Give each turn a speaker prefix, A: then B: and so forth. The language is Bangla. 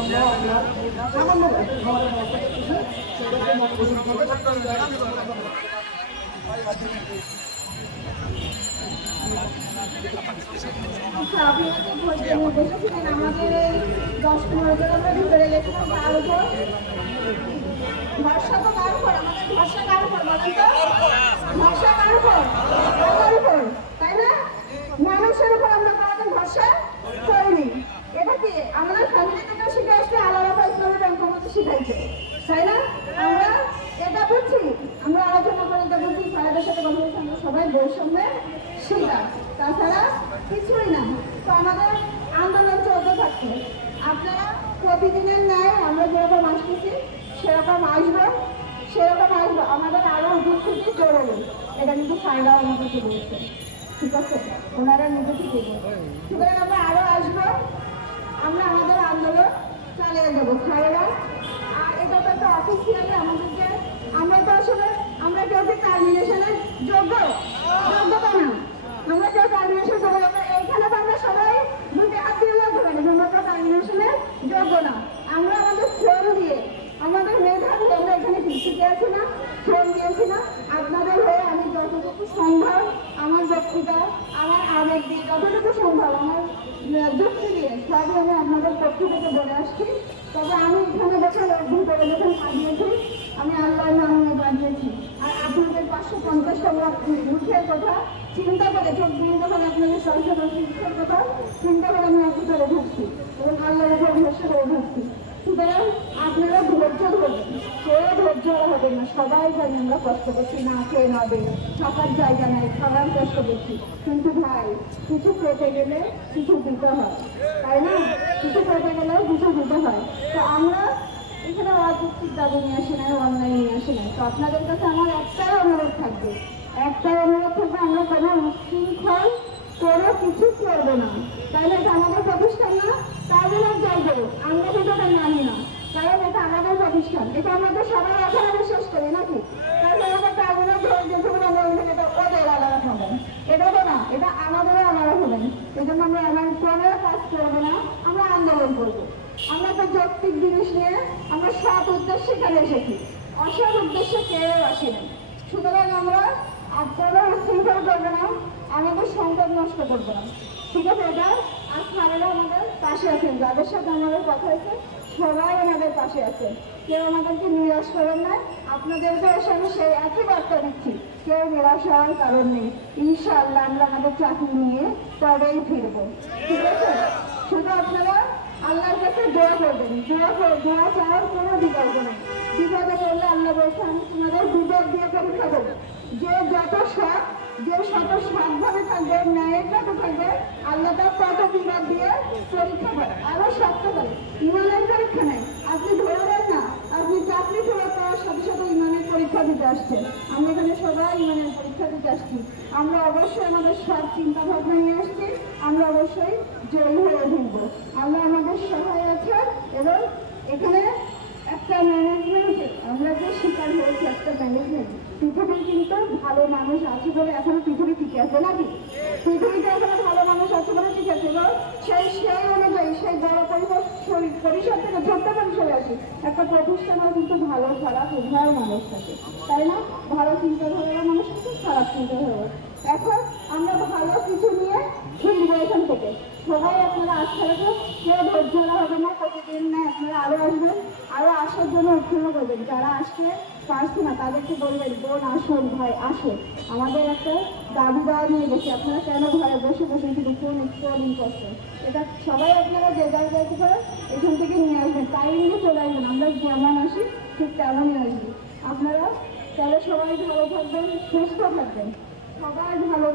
A: জন্য আমরা সামান্য আমাদের
B: এই দশ পনেরো জন আমরা ভিতরে গেছিলাম তার উপর ভরসা তো। কার উপর আমাদের ভরসা কার উপর ভরসা কার উপর তাই না মানুষের উপর আমরা কোনোদিন ভরসা করিনি এটা কি আমরা ফ্যামিলি থেকে শিখে আসছে আলাদা ইসলামের ব্যাংকমতো শিখাইছে তাই না? আমরা এটা বুঝছি আমরা আলোচনা করে এটা বুঝছি স্যারেদের সাথে কথা বলছি, আমরা সবাই বৈষম্যের শিকার তাছাড়া কিছুই না। তো আমাদের আন্দোলন চলতে থাকছে। আপনারা প্রতিদিনের ন্যায় আমরা যেরকম আসতেছি, সেরকম আসব সেরকম আসব। আমাদের আরও উপস্থিতি জরুরি। এটা কিন্তু স্যাররাও আমাদেরকে বলছে ঠিক আছে? ওনারা নিজে থেকে সুতরাং আমরা আরও আসব আমরা আমাদের আন্দোলন চালিয়ে যাব স্যারেরা আর এটা তো একটা অফিসিয়ালি আমাদেরকে, আমরা তো আসলে, আমরা কেউ কি টার্মিনেশনের যোগ্য? যোগ্যতা না। আমরা কেউ টার্মিনেশন আমরা এইখানে তো আমরা সবাই দুটি হাত দিয়ে লাগতে পারি আমরা তো টার্মিনেশনের যোগ্য না। আমরা আমাদের শ্রম দিয়ে, আমাদের মেধা দিয়ে আমরা এখানে শিখে আছি না? শ্রম দিয়েছি না আপনাদের হয়ে আমি যতটুকু সম্ভব আমার বক্তৃতা আমার আবেগ দিয়ে যতটুকু সম্ভব আমার আহ, যুক্তি দিয়ে সবই আমি আপনাদের পক্ষ থেকে বলে আসছি তবে আমি এখানে যখন করে যখন কাটিয়েছি আমি আল্লাহর নামে বানিয়েছি আর আপনাদের পাঁচশো পঞ্চাশটা মুখের কথা, চিন্তা করে চোখ দিয়ে যখন আপনাদের সংসদ মুখের কথা, চিন্তা করে আমি করে ঢুকছি এবং আল্লাহর উপর ভরসা করে ঢুকছি। সুতরাং আপনারা ধৈর্য ধরবেন, কেউ ধৈর্য হবে না, সবাই জানি আমরা কষ্ট করছি, না খেয়ে না দেবে। থাকার জায়গা নাই খাবার কষ্ট করছি। কিন্তু ভাই, কিছু পেতে গেলে কিছু দিতে হয়, তাই না? কিছু পেতে গেলেও কিছু দিতে হয়। তো আমরা এখানে অযৌক্তিক দাবি নিয়ে আসি নাই অনলাইন নিয়ে আসি নাই। তো আপনাদের কাছে আমার একটাই অনুরোধ থাকবে, একটাই অনুরোধ থাকবে, আমরা কোনো উশৃঙ্খল কোনো কিছু করব না। তাহলে এটা আমাদের প্রতিষ্ঠান না ট্রাইব্যুনাল যাইবে আমরা কিন্তু এটা মানি না, কারণ এটা আমাদের প্রতিষ্ঠান। এটা আমাদের সবাই এখানে বিশ্বাস করি, নাকি? তাহলে আমাদের ট্রাইব্যুনাল ধরে হবে আমরা ওইখানে এটা ওদের আলাদা হবেন এটা তো না, এটা আমাদেরও আলাদা হবেন এই জন্য আমরা এমন কোনো কাজ করব না, আমরা আন্দোলন করব। আমরা তো যৌক্তিক জিনিস নিয়ে আমরা সৎ উদ্দেশ্যে এখানে এসেছি। অসৎ উদ্দেশ্যে কেউ আসেনি সুতরাং আমরা আর কোনো উশৃঙ্খল করব না, আমাদের সম্পদ নষ্ট করব না। ঠিক আছে এটা আর স্যারেরা আমাদের পাশে আছেন। যাদের সাথে আমাদের কথা হয়েছে, সবাই আমাদের পাশে আছে। কেউ আমাদেরকে নিরাশ করেন না। আপনাদেরকে এসে আমি সেই একই বার্তা দিচ্ছি। কেউ নিরাশ হওয়ার কারণ নেই। ইনশাআল্লাহ আমরা আমাদের চাকরি নিয়ে তবেই ফিরবো। ঠিক আছে? শুধু আপনারা আল্লাহর কাছে দোয়া করবেন। দোয়া দোয়া চাওয়ার কোনো বিকল্প নেই। বিপদে পড়লে আল্লাহ বলছে, আমি তোমাদের বিপদ দিয়ে পরীক্ষা দেবো যে যত সৎ, যে শত সৎভাবে থাকবে, ন্যায়ের সাথে থাকবে, আল্লাহ তার তত বিপদ দিয়ে পরীক্ষা করে। আরও শক্ত করে। ইমানের পরীক্ষা নেই। আপনি ধরবেন না। আপনি চাকরি ফেরত পাওয়ার সাথে সাথে ইমানের পরীক্ষা দিতে আসছেন। আমরা এখানে সবাই ইমানের পরীক্ষা দিতে আসছি। আমরা অবশ্যই আমাদের সব চিন্তা ভাবনা নিয়ে আসছি। আমরা অবশ্যই জয়ী উঠব আল্লাহ আমাদের সহায় আছেন এবং এখানে একটা ম্যানেজমেন্ট আমরা যে শিকার হয়েছি একটা ম্যানেজমেন্ট পৃথিবীর কিন্তু ভালো মানুষ আছে বলে এখনও পৃথিবী টিকে আছে নাকি? পৃথিবীতে এখনও ভালো মানুষ আছে বলে ঠিক আছে। এবং সেই সেই অনুযায়ী, সেই বড় পরিবার পরিসর থেকে ছোট্ট পরিসরে আসি। একটা প্রতিষ্ঠানেও কিন্তু ভালো, খারাপ উভয় মানুষ থাকে। তাই না? ভালো চিন্তাধারা মানুষ থাকে খারাপ চিন্তাধারা এখন আমরা ভালো কিছু নিয়ে ফিরবো এখান থেকে। সবাই আপনারা আস্থা রাখুন, কেউ ধৈর্য হবে না, প্রতিদিন না, আপনারা আরও আসবেন আরও আসার জন্য উৎসাহ করবেন। যারা আসতে পারছে না, তাদেরকে বলবেন, বোন আসুন ভাই আসুন আমাদের একটা দাবি দেওয়া নিয়ে গেছে, আপনারা কেন ঘরে বসে বসে শুধু ফোন স্ক্রলিং করছেন? এটা সবাই আপনারা যে যার যাইতে পারেন এখান থেকে নিয়ে আসবেন। টাইমলি চলে আসবেন। আমরা যেমন আসি, ঠিক তেমনই আসবি। আপনারা তাহলে সবাই ভালো থাকবেন, সুস্থ থাকবেন। সবাই ভালো